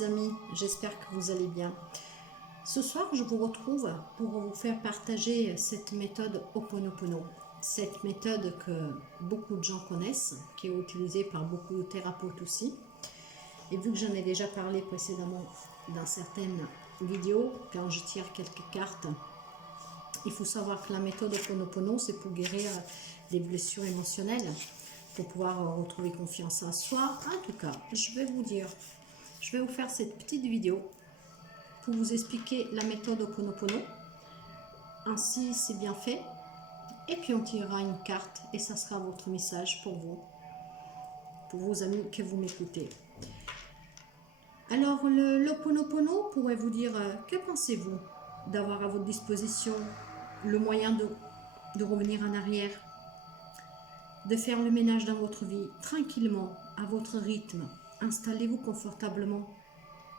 mes amis, j'espère que vous allez bien. Ce soir, je vous retrouve pour vous faire partager cette méthode Ho'oponopono. Cette méthode que beaucoup de gens connaissent, qui est utilisée par beaucoup de thérapeutes aussi. Et vu que j'en ai déjà parlé précédemment dans certaines vidéos, quand je tire quelques cartes, il faut savoir que la méthode Ho'oponopono, c'est pour guérir des blessures émotionnelles, pour pouvoir retrouver confiance en soi. En tout cas, je vais vous faire cette petite vidéo pour vous expliquer la méthode Ho'oponopono. Ainsi, c'est bien fait. Et puis, on tirera une carte et ça sera votre message pour vous, pour vos amis que vous m'écoutez. Alors, l'Ho'oponopono pourrait vous dire, que pensez-vous d'avoir à votre disposition le moyen de revenir en arrière, de faire le ménage dans votre vie tranquillement, à votre rythme. Installez-vous confortablement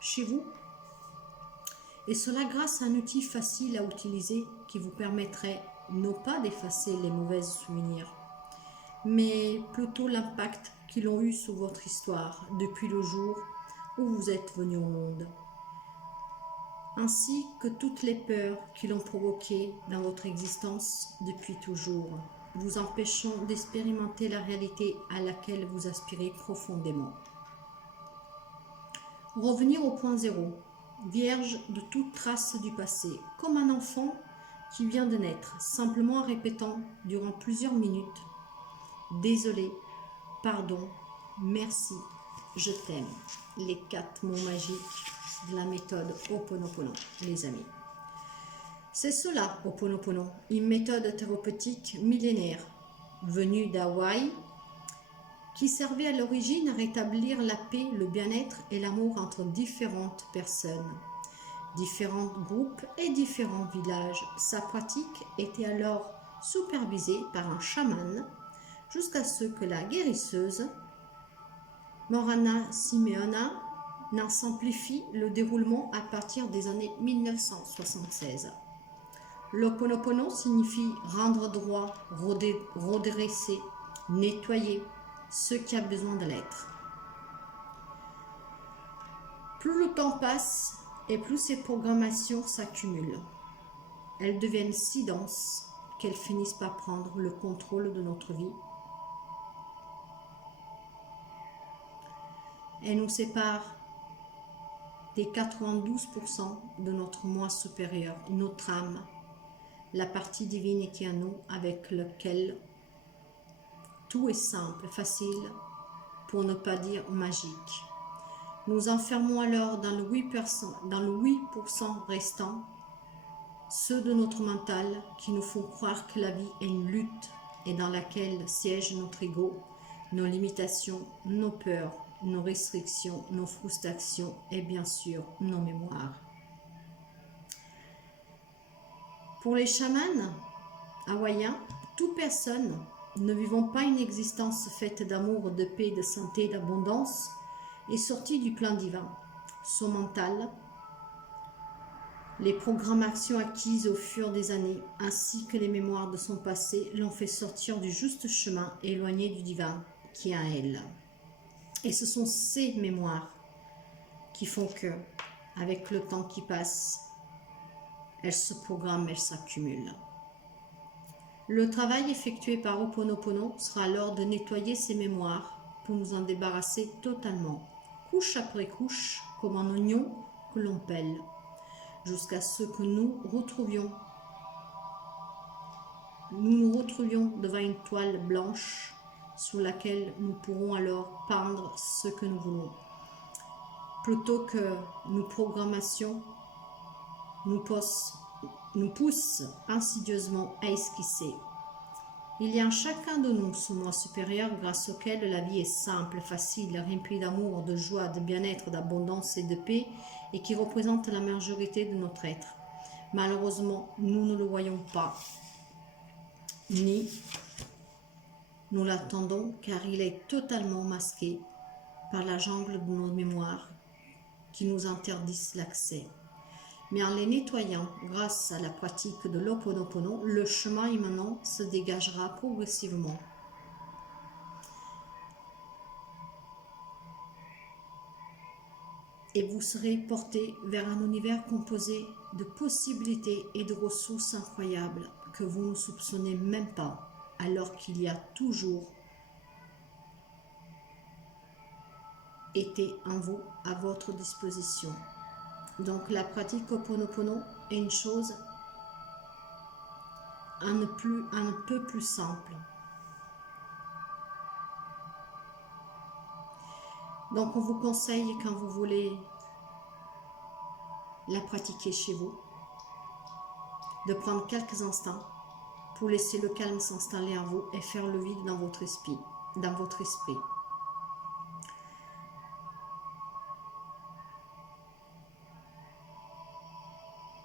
chez vous. Et cela grâce à un outil facile à utiliser qui vous permettrait non pas d'effacer les mauvais souvenirs, mais plutôt l'impact qu'ils ont eu sur votre histoire depuis le jour où vous êtes venu au monde, ainsi que toutes les peurs qu'ils ont provoquées dans votre existence depuis toujours, vous empêchant d'expérimenter la réalité à laquelle vous aspirez profondément. Revenir au point zéro, vierge de toute trace du passé, comme un enfant qui vient de naître, simplement en répétant durant plusieurs minutes « Désolé, pardon, merci, je t'aime ». Les 4 mots magiques de la méthode Ho'oponopono, les amis. C'est cela, Ho'oponopono, une méthode thérapeutique millénaire, venue d'Hawaï, qui servait à l'origine à rétablir la paix, le bien-être et l'amour entre différentes personnes, différents groupes et différents villages. Sa pratique était alors supervisée par un chaman jusqu'à ce que la guérisseuse Morana Simeona n'en simplifie le déroulement à partir des années 1976. L'Ho'oponopono signifie rendre droit, redresser, nettoyer ce qui a besoin de l'être. Plus le temps passe et plus ces programmations s'accumulent. Elles deviennent si denses qu'elles finissent par prendre le contrôle de notre vie. Elles nous séparent des 92% de notre moi supérieur, notre âme, la partie divine qui est en nous, avec laquelle tout est simple, facile, pour ne pas dire magique. Nous enfermons alors dans le 8% restant, ceux de notre mental qui nous font croire que la vie est une lutte et dans laquelle siège notre ego, nos limitations, nos peurs, nos restrictions, nos frustrations et bien sûr nos mémoires. Pour les chamans hawaïens, toute personne ne vivant pas une existence faite d'amour, de paix, de santé, d'abondance est sortie du plan divin. Son mental, les programmations acquises au fur des années, ainsi que les mémoires de son passé, l'ont fait sortir du juste chemin, éloigné du divin qui est en elle. Et ce sont ces mémoires qui font que, avec le temps qui passe, elles se programment, elles s'accumulent. Le travail effectué par Ho'oponopono sera alors de nettoyer ces mémoires pour nous en débarrasser totalement, couche après couche, comme un oignon que l'on pèle, jusqu'à ce que nous nous retrouvions devant une toile blanche sur laquelle nous pourrons alors peindre ce que nous voulons. Plutôt que nos programmations nous poussent insidieusement à esquisser. Il y a en chacun de nous ce moi supérieur grâce auquel la vie est simple, facile, remplie d'amour, de joie, de bien-être, d'abondance et de paix et qui représente la majorité de notre être. Malheureusement, nous ne le voyons pas, ni nous l'attendons car il est totalement masqué par la jungle de nos mémoires qui nous interdisent l'accès. Mais en les nettoyant grâce à la pratique de l'Ho'oponopono, le chemin immanent se dégagera progressivement. et vous serez porté vers un univers composé de possibilités et de ressources incroyables que vous ne soupçonnez même pas, alors qu'il y a toujours été en vous à votre disposition. Donc la pratique Ho'oponopono est une chose un peu plus simple. Donc on vous conseille, quand vous voulez la pratiquer chez vous, de prendre quelques instants pour laisser le calme s'installer en vous et faire le vide dans votre esprit.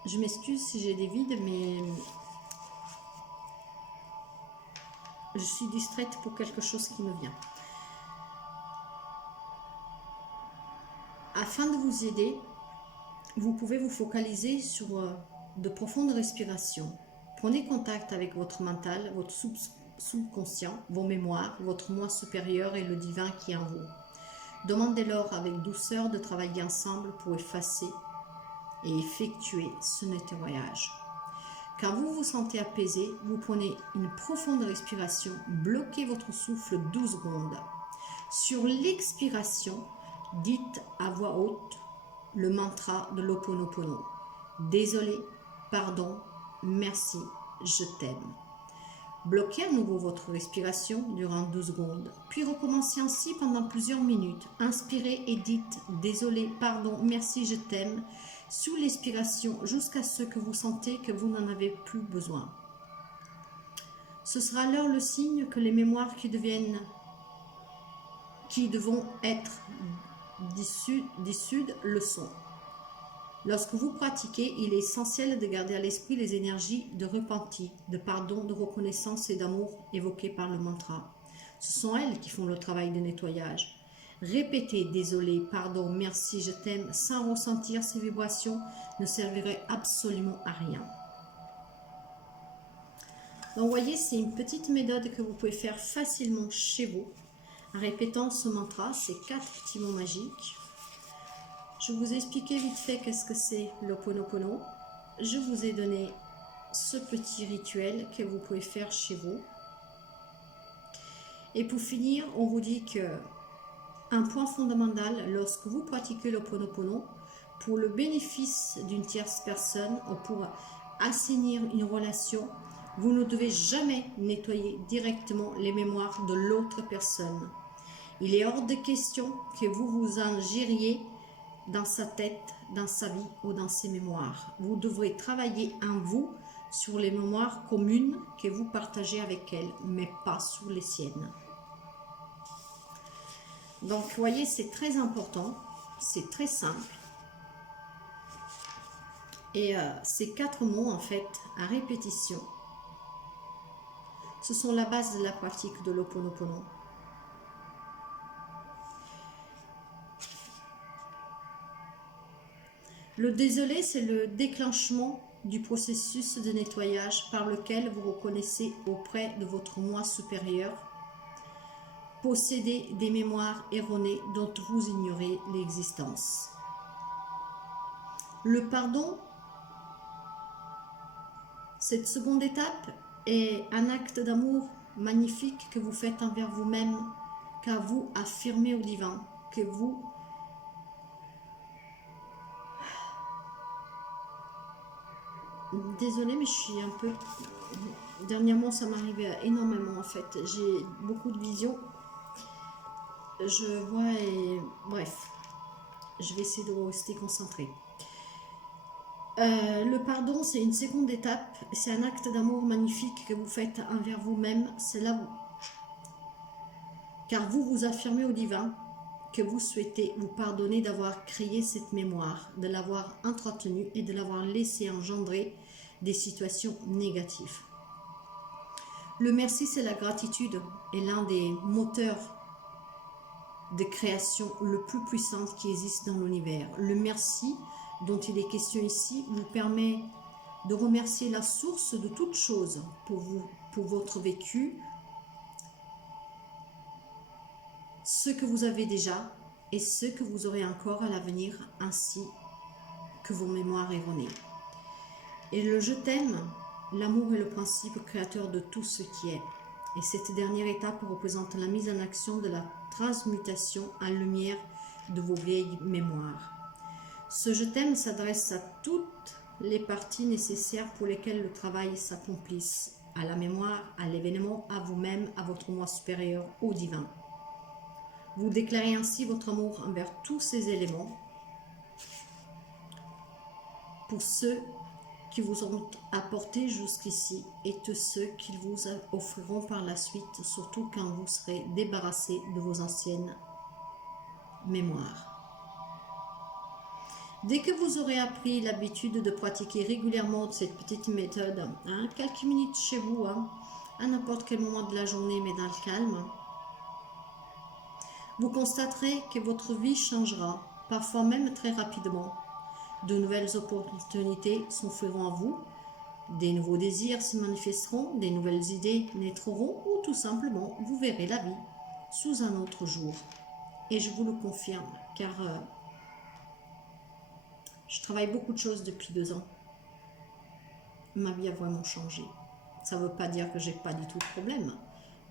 Je m'excuse si j'ai des vides, mais je suis distraite pour quelque chose qui me vient. Afin de vous aider, vous pouvez vous focaliser sur de profondes respirations. Prenez contact avec votre mental, votre subconscient, vos mémoires, votre moi supérieur et le divin qui est en vous. Demandez-leur avec douceur de travailler ensemble pour effacer et effectuer ce nettoyage. Quand vous vous sentez apaisé, vous prenez une profonde respiration, bloquez votre souffle 12 secondes. Sur l'expiration, dites à voix haute le mantra de l'Ho'oponopono. Désolé, pardon, merci, je t'aime. Bloquez à nouveau votre respiration durant 12 secondes, puis recommencez ainsi pendant plusieurs minutes. Inspirez et dites désolé, pardon, merci, je t'aime sous l'expiration jusqu'à ce que vous sentez que vous n'en avez plus besoin. Ce sera alors le signe que les mémoires qui devront être dissoutes le sont. Lorsque vous pratiquez, il est essentiel de garder à l'esprit les énergies de repenti, de pardon, de reconnaissance et d'amour évoquées par le mantra. Ce sont elles qui font le travail de nettoyage. Répéter désolé, pardon, merci, je t'aime sans ressentir ces vibrations ne servirait absolument à rien. Donc vous voyez, c'est une petite méthode que vous pouvez faire facilement chez vous en répétant ce mantra, ces 4 petits mots magiques. Je vous ai expliqué vite fait qu'est-ce que c'est l'Ho'oponopono. Je vous ai donné ce petit rituel que vous pouvez faire chez vous. Et pour finir, on vous dit que un point fondamental lorsque vous pratiquez l'Ho'oponopono, pour le bénéfice d'une tierce personne ou pour assainir une relation, vous ne devez jamais nettoyer directement les mémoires de l'autre personne. Il est hors de question que vous vous ingériez dans sa tête, dans sa vie ou dans ses mémoires. Vous devrez travailler en vous sur les mémoires communes que vous partagez avec elle, mais pas sur les siennes. Donc, vous voyez, c'est très important, c'est très simple. Et ces 4 mots, en fait, à répétition, ce sont la base de la pratique de l'Ho'oponopono. Le désolé, c'est le déclenchement du processus de nettoyage par lequel vous reconnaissez auprès de votre moi supérieur posséder des mémoires erronées dont vous ignorez l'existence. Le pardon, cette seconde étape, est un acte d'amour magnifique que vous faites envers vous-même, car vous affirmez au divin que vous désolée, mais je suis un peu... Dernièrement, ça m'arrive énormément en fait. J'ai beaucoup de visions. Je vois et... Bref, je vais essayer de rester concentrée. Le pardon, c'est une seconde étape. C'est un acte d'amour magnifique que vous faites envers vous-même. C'est là où... Car vous vous affirmez au divin que vous souhaitez vous pardonner d'avoir créé cette mémoire, de l'avoir entretenue et de l'avoir laissé engendrer des situations négatives. Le merci, c'est la gratitude et l'un des moteurs de création le plus puissant qui existe dans l'univers. Le merci dont il est question ici vous permet de remercier la source de toute chose pour vous, pour votre vécu, ce que vous avez déjà et ceux que vous aurez encore à l'avenir, ainsi que vos mémoires erronées. Et le je t'aime, l'amour est le principe créateur de tout ce qui est. Et cette dernière étape représente la mise en action de la transmutation en lumière de vos vieilles mémoires. Ce je t'aime s'adresse à toutes les parties nécessaires pour lesquelles le travail s'accomplisse, à la mémoire, à l'événement, à vous-même, à votre moi supérieur, au divin. Vous déclarez ainsi votre amour envers tous ces éléments pour ceux qui vous ont apporté jusqu'ici et tous ceux qu'ils vous offriront par la suite, surtout quand vous serez débarrassé de vos anciennes mémoires. Dès que vous aurez appris l'habitude de pratiquer régulièrement cette petite méthode, quelques minutes chez vous, à n'importe quel moment de la journée, mais dans le calme, vous constaterez que votre vie changera, parfois même très rapidement. De nouvelles opportunités s'offriront à vous, des nouveaux désirs se manifesteront, des nouvelles idées naîtront ou tout simplement vous verrez la vie sous un autre jour. Et je vous le confirme, car je travaille beaucoup de choses depuis 2 ans. Ma vie a vraiment changé. Ça ne veut pas dire que j'ai pas du tout de problème,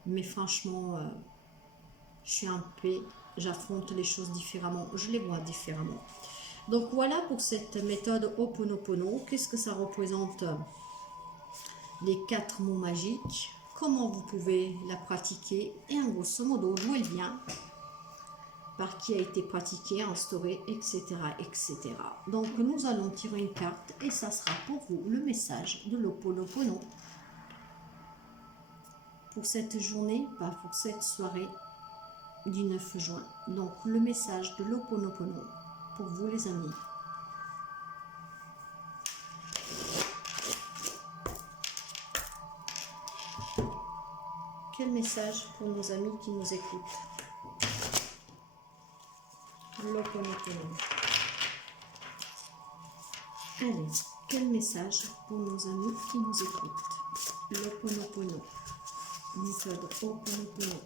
mais franchement, je suis en paix, j'affronte les choses différemment, je les vois différemment. Donc voilà pour cette méthode Ho'oponopono. Qu'est-ce que ça représente? Les 4 mots magiques, comment vous pouvez la pratiquer et en grosso modo d'où elle vient, par qui a été pratiquée, instaurée, etc., etc. Donc nous allons tirer une carte et ça sera pour vous le message de l'Ho'oponopono pour cette journée, pas pour cette soirée du 9 juin. Donc le message de l'Ho'oponopono pour vous les amis. Quel message pour nos amis qui nous écoutent? L'Ho'oponopono. Allez, quel message pour nos amis qui nous écoutent? L'Ho'oponopono. Méthode Ho'oponopono.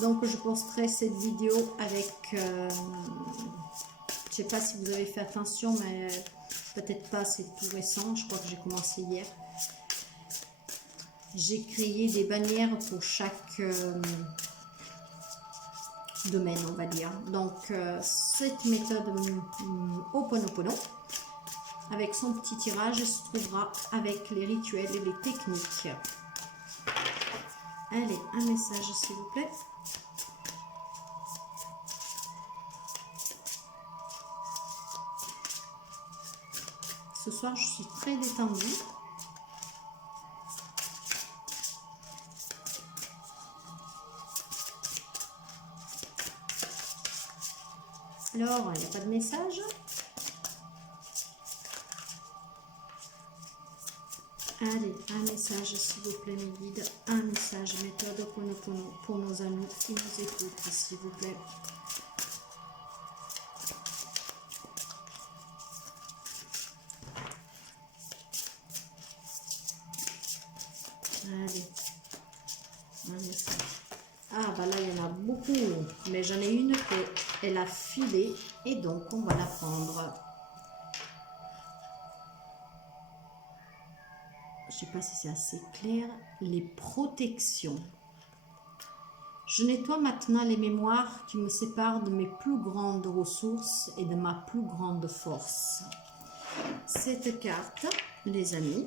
Donc je posterai cette vidéo avec, je ne sais pas si vous avez fait attention, mais peut-être pas, c'est tout récent, je crois que j'ai commencé hier. J'ai créé des bannières pour chaque domaine, on va dire. Donc cette méthode Ho'oponopono, avec son petit tirage, se trouvera avec les rituels et les techniques. Allez, un message s'il vous plaît. Ce soir, je suis très détendue. Alors, il n'y a pas de message. Allez, un message s'il vous plaît, mes guides. Un message, méthode Ho'oponopono pour nos amis qui nous écoutent, s'il vous plaît. Allez, un message. Ah, bah là, il y en a beaucoup, mais j'en ai une qu'elle a filé et donc on va la prendre. Je ne sais pas si c'est assez clair. Les protections. Je nettoie maintenant les mémoires qui me séparent de mes plus grandes ressources et de ma plus grande force. Cette carte, les amis,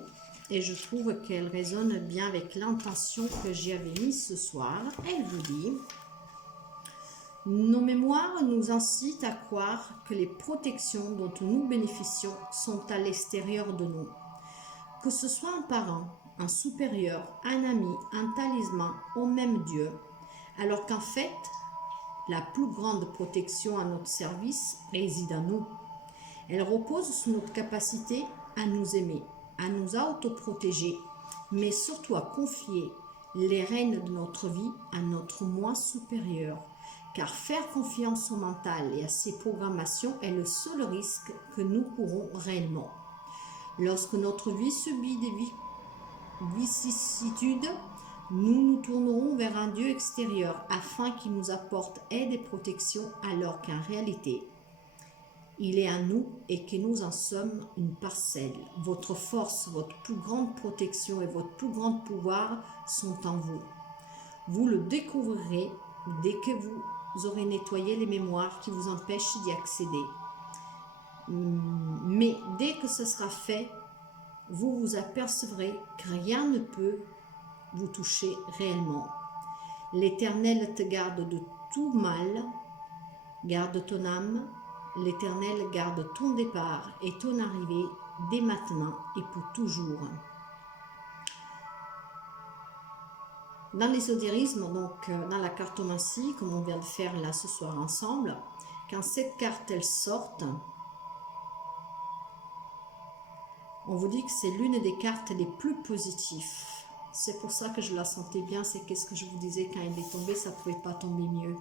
et je trouve qu'elle résonne bien avec l'intention que j'y avais mise ce soir. Elle vous dit: nos mémoires nous incitent à croire que les protections dont nous bénéficions sont à l'extérieur de nous. Que ce soit un parent, un supérieur, un ami, un talisman ou même Dieu, alors qu'en fait, la plus grande protection à notre service réside en nous. Elle repose sur notre capacité à nous aimer, à nous autoprotéger, mais surtout à confier les rênes de notre vie à notre moi supérieur, car faire confiance au mental et à ses programmations est le seul risque que nous courons réellement. Lorsque notre vie subit des vicissitudes, nous nous tournerons vers un Dieu extérieur afin qu'il nous apporte aide et protection, alors qu'en réalité, il est à nous et que nous en sommes une parcelle. Votre force, votre plus grande protection et votre plus grand pouvoir sont en vous. Vous le découvrirez dès que vous aurez nettoyé les mémoires qui vous empêchent d'y accéder. Mais dès que ce sera fait, vous vous apercevrez que rien ne peut vous toucher réellement. L'Éternel te garde de tout mal, garde ton âme. L'Éternel garde ton départ et ton arrivée dès maintenant et pour toujours. Dans l'ésotérisme, donc dans la cartomancie, comme on vient de faire là ce soir ensemble, quand cette carte elle sorte, on vous dit que c'est l'une des cartes les plus positives. C'est pour ça que je la sentais bien, c'est qu'est-ce que je vous disais quand elle est tombée, ça ne pouvait pas tomber mieux.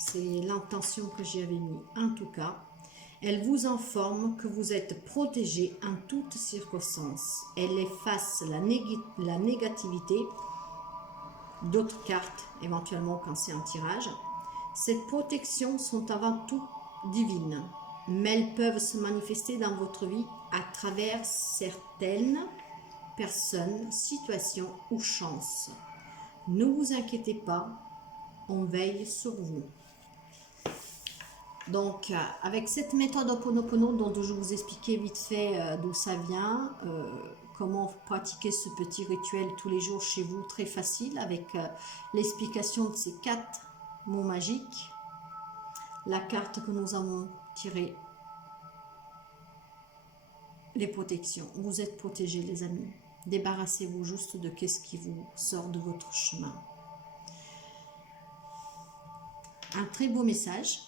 C'est l'intention que j'y avais mis. En tout cas, elle vous informe que vous êtes protégé en toutes circonstances. Elle efface la négativité d'autres cartes, éventuellement quand c'est un tirage. Ces protections sont avant tout divines, mais elles peuvent se manifester dans votre vie à travers certaines personnes, situations ou chances. Ne vous inquiétez pas, on veille sur vous. Donc, avec cette méthode Ho'oponopono dont je vous expliquais vite fait d'où ça vient, comment pratiquer ce petit rituel tous les jours chez vous, très facile, avec l'explication de ces 4 mots magiques, la carte que nous avons tirée, les protections. Vous êtes protégés, les amis. Débarrassez-vous juste de ce qui vous sort de votre chemin. Un très beau message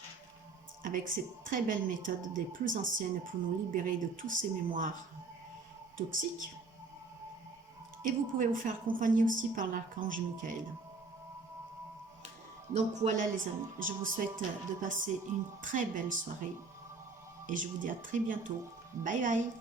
avec cette très belle méthode des plus anciennes pour nous libérer de toutes ces mémoires toxiques. Et vous pouvez vous faire accompagner aussi par l'archange Michael. Donc voilà les amis, je vous souhaite de passer une très belle soirée et je vous dis à très bientôt. Bye bye.